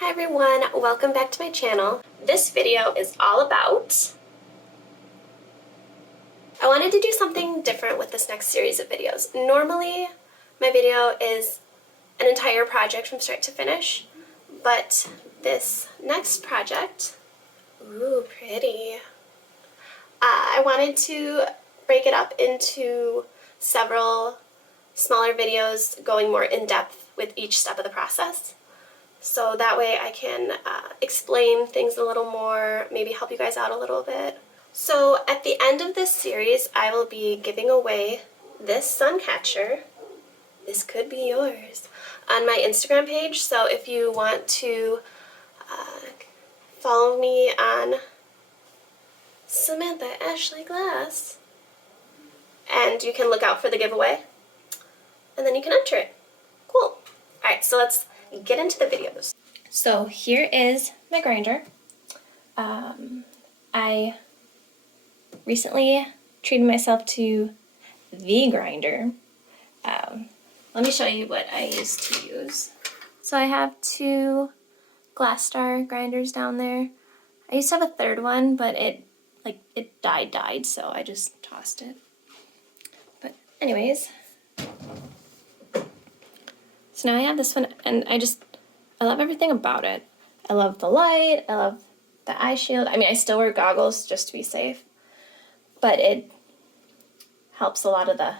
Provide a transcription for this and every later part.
Hi everyone, welcome back to my channel. This video is all about... I wanted to do something different with this next series of videos. Normally, my video is an entire project from start to finish, but this next project, ooh, pretty. I wanted to break it up into several smaller videos going more in depth with each step of the process. So that way I can explain things a little more, maybe help you guys out a little bit. So at the end of this series, I will be giving away this Suncatcher. This could be yours on my Instagram page. So if you want to follow me on Samantha Ashley Glass, and you can look out for the giveaway, and then you can enter it. Cool. Alright, so let's get into the videos. So here is my grinder. I recently treated myself to the grinder. Let me show you what I used to use. So I have two Glass Star grinders down there. I used to have a third one, but it died, so I just tossed it. But anyways, so now I have this one, and I love everything about it. I love the light, I love the eye shield. I mean, I still wear goggles just to be safe, but it helps a lot of the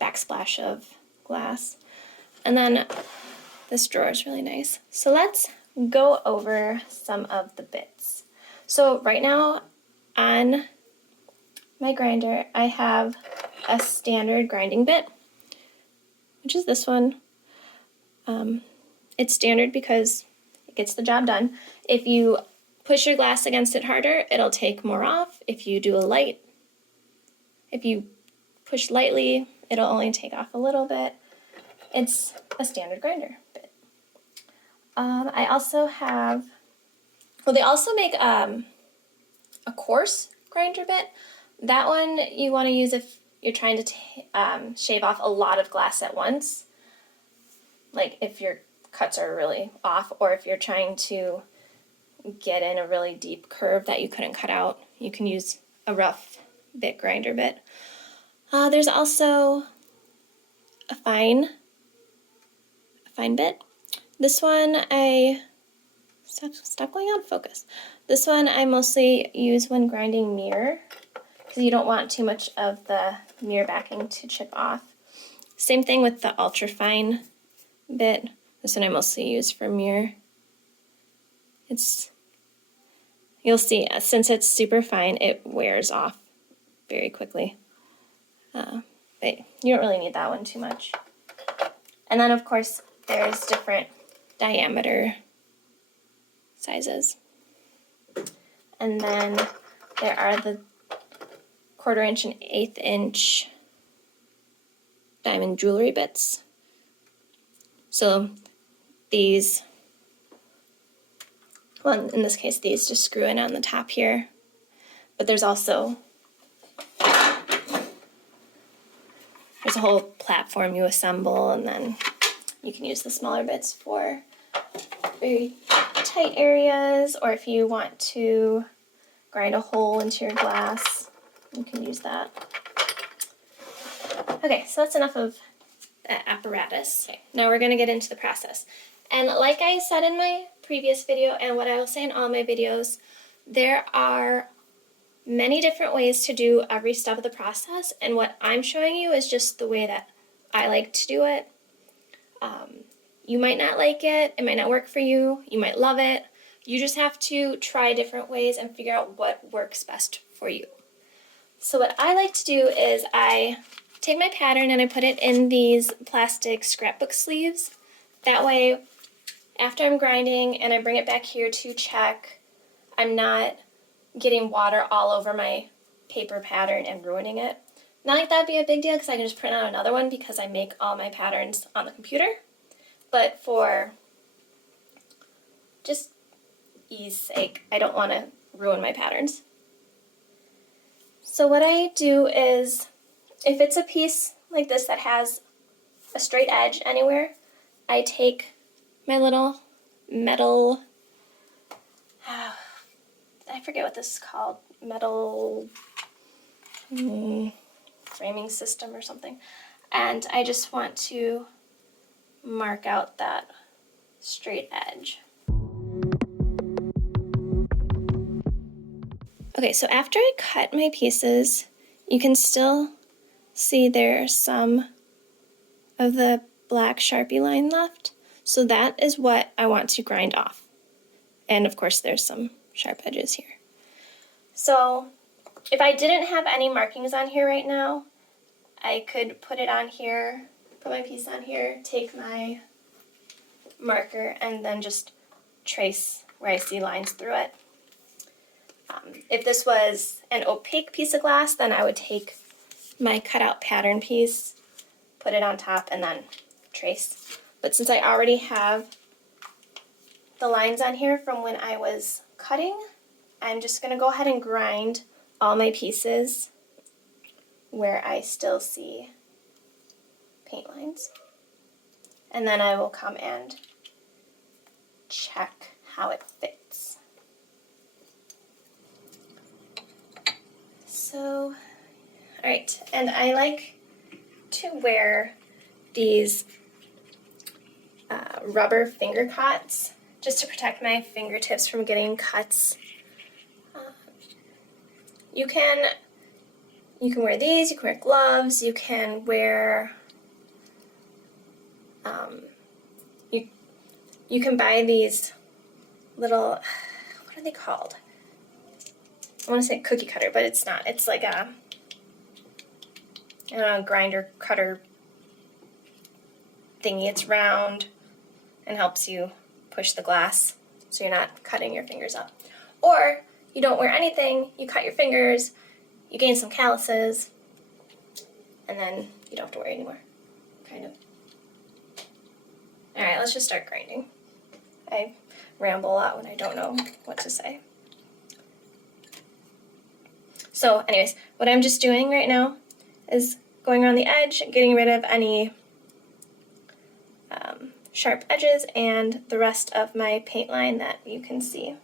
backsplash of glass. And then this drawer is really nice. So let's go over some of the bits. So right now on my grinder, I have a standard grinding bit, which is this one. It's standard because it gets the job done. If you push your glass against it harder, it'll take more off. If you push lightly, it'll only take off a little bit. It's a standard grinder bit. I also have, they also make a coarse grinder bit. That one you want to use if you're trying to shave off a lot of glass at once. Like if your cuts are really off, or if you're trying to get in a really deep curve that you couldn't cut out, you can use a rough bit grinder bit. There's also a fine bit. This one stop going out of focus. This one I mostly use when grinding mirror, because you don't want too much of the mirror backing to chip off. Same thing with the ultra fine bit. This one I mostly use for mirror. You'll see, since it's super fine, it wears off very quickly. But you don't really need that one too much. And then of course there's different diameter sizes. And then there are the 1/4 inch and 1/8 inch diamond jewelry bits. So these, well, in this case, these just screw in on the top here. But there's also, there's a whole platform you assemble, and then you can use the smaller bits for very tight areas, or if you want to grind a hole into your glass, you can use that. Okay, so that's enough of that apparatus. Okay, now we're going to get into the process. And like I said in my previous video, and what I will say in all my videos, there are many different ways to do every step of the process, and what I'm showing you is just the way that I like to do it. You might not like it, it might not work for you, you might love it. You just have to try different ways and figure out what works best for you. So what I like to do is I take my pattern and I put it in these plastic scrapbook sleeves. That way, after I'm grinding and I bring it back here to check, I'm not getting water all over my paper pattern and ruining it. Not like that would be a big deal, because I can just print out another one because I make all my patterns on the computer. But for just ease sake, I don't want to ruin my patterns. So what I do is, if it's a piece like this that has a straight edge anywhere, I take my little metal, I forget what this is called, metal framing system or something. And I just want to mark out that straight edge. Okay, so after I cut my pieces, you can still see there's some of the black Sharpie line left. So that is what I want to grind off. And of course there's some sharp edges here. So if I didn't have any markings on here right now, I could put it on here, put my piece on here, take my marker, and then just trace where I see lines through it. If this was an opaque piece of glass, then I would take my cutout pattern piece, put it on top, and then trace. But since I already have the lines on here from when I was cutting, I'm just going to go ahead and grind all my pieces where I still see paint lines. And then I will come and check how it fits. So, alright, and I like to wear these rubber finger cots just to protect my fingertips from getting cuts. You can wear these, you can wear gloves, you can wear, you can buy these little, what are they called? I want to say cookie cutter, but it's not. It's like a, I don't know, grinder cutter thingy. It's round and helps you push the glass so you're not cutting your fingers up. Or you don't wear anything, you cut your fingers, you gain some calluses, and then you don't have to worry anymore, kind of. Alright, let's just start grinding. I ramble a lot when I don't know what to say. So anyways, what I'm just doing right now is going around the edge, getting rid of any sharp edges and the rest of my paint line that you can see.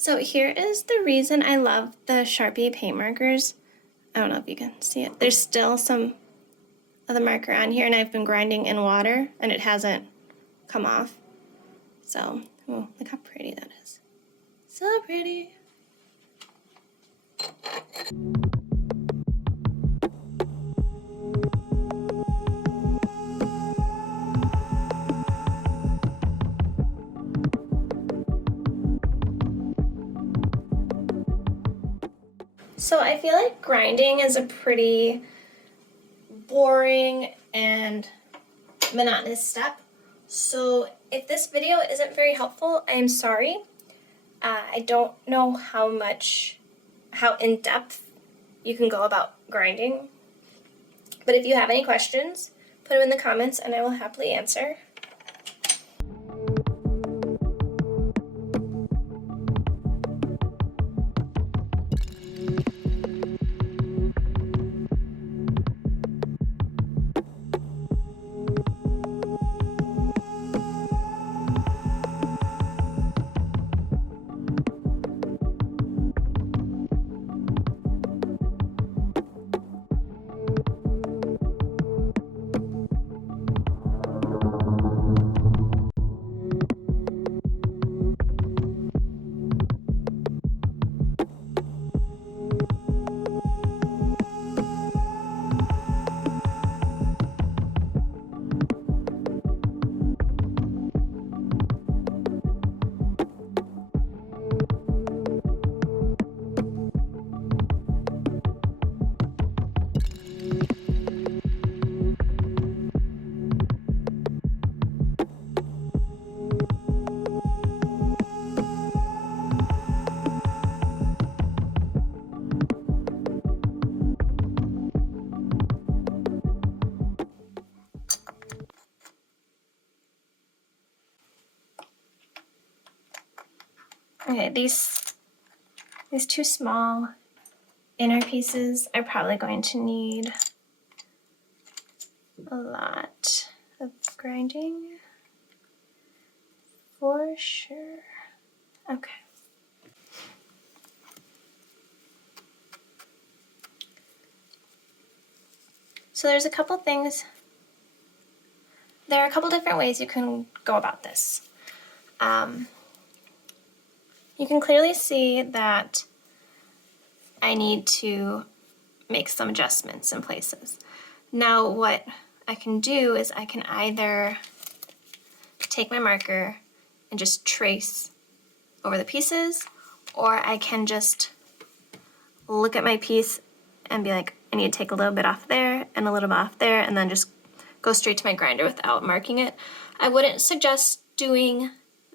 So here is the reason I love the Sharpie paint markers. I don't know if you can see it. There's still some of the marker on here, and I've been grinding in water and it hasn't come off. So, oh, look how pretty that is. So pretty. So I feel like grinding is a pretty boring and monotonous step. So if this video isn't very helpful, I am sorry. I don't know how in-depth you can go about grinding. But if you have any questions, put them in the comments and I will happily answer. Okay, these two small inner pieces are probably going to need a lot of grinding for sure. Okay. So there's a couple things, there are a couple different ways you can go about this. You can clearly see that I need to make some adjustments in places. Now what I can do is I can either take my marker and just trace over the pieces, or I can just look at my piece and be like, I need to take a little bit off there and a little bit off there, and then just go straight to my grinder without marking it. I wouldn't suggest doing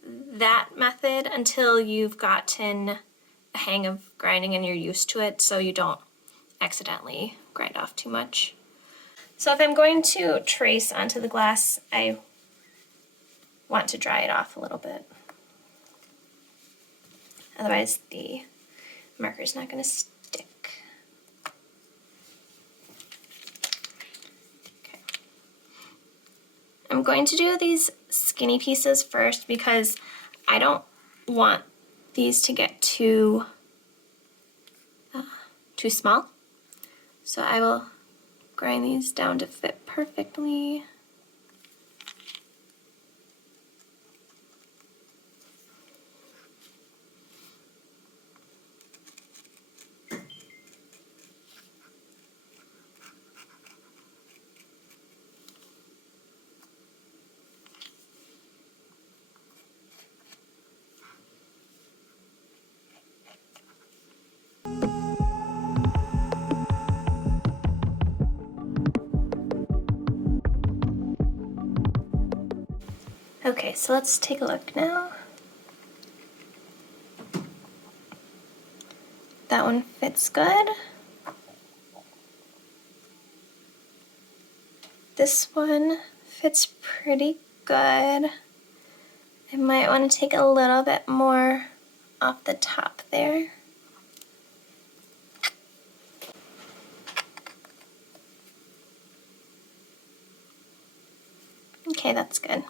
that method until you've gotten a hang of grinding and you're used to it, so you don't accidentally grind off too much. So if I'm going to trace onto the glass, I want to dry it off a little bit. Otherwise the marker's not going to stick. Okay. I'm going to do these skinny pieces first because I don't want these to get too small. So I will grind these down to fit perfectly. Okay, so let's take a look now. That one fits good. This one fits pretty good. I might want to take a little bit more off the top there. Okay, that's good.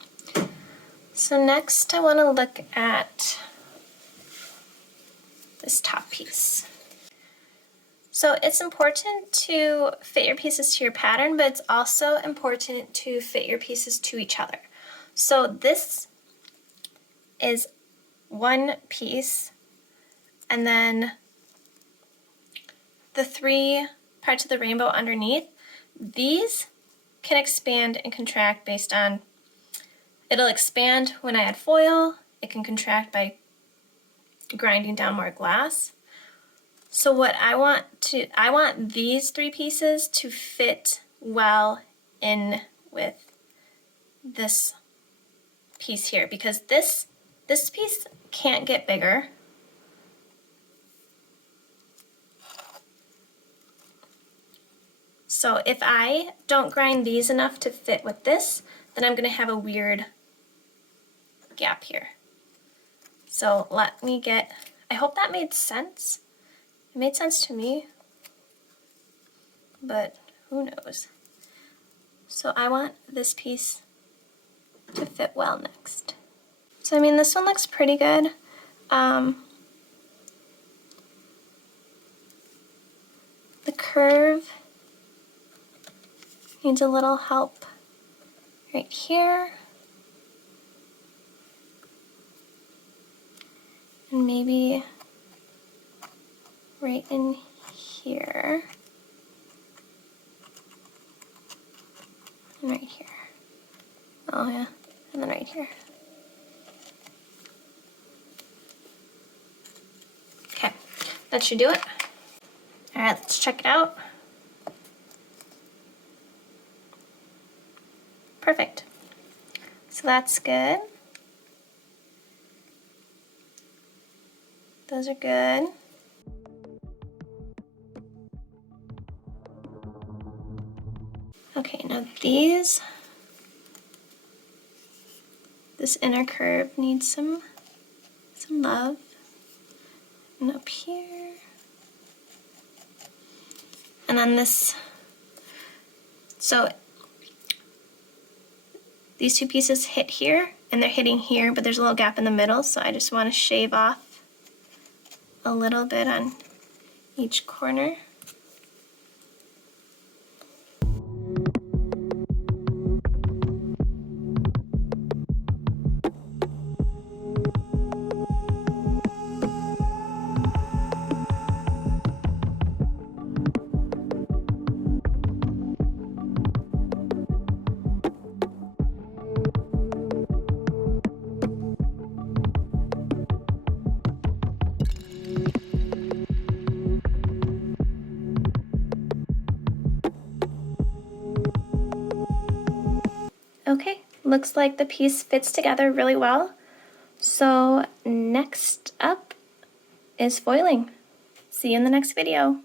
So next I want to look at this top piece. So it's important to fit your pieces to your pattern, but it's also important to fit your pieces to each other. So this is one piece, and then the three parts of the rainbow underneath, these can expand and contract based on, it'll expand when I add foil, it can contract by grinding down more glass. So what I want these three pieces to fit well in with this piece here, because this piece can't get bigger. So if I don't grind these enough to fit with this, then I'm going to have a weird gap here. So let me get, I hope that made sense. It made sense to me, but who knows. So I want this piece to fit well next. So I mean, this one looks pretty good. The curve needs a little help right here. And maybe right in here. And right here. Oh yeah, and then right here. Okay, that should do it. All right, let's check it out. Perfect. So that's good. Those are good. Okay, now this inner curve needs some love. and up here. And then this, so these two pieces hit here and they're hitting here, but there's a little gap in the middle, so I just want to shave off a little bit on each corner. Okay, looks like the piece fits together really well. So next up is foiling. See you in the next video.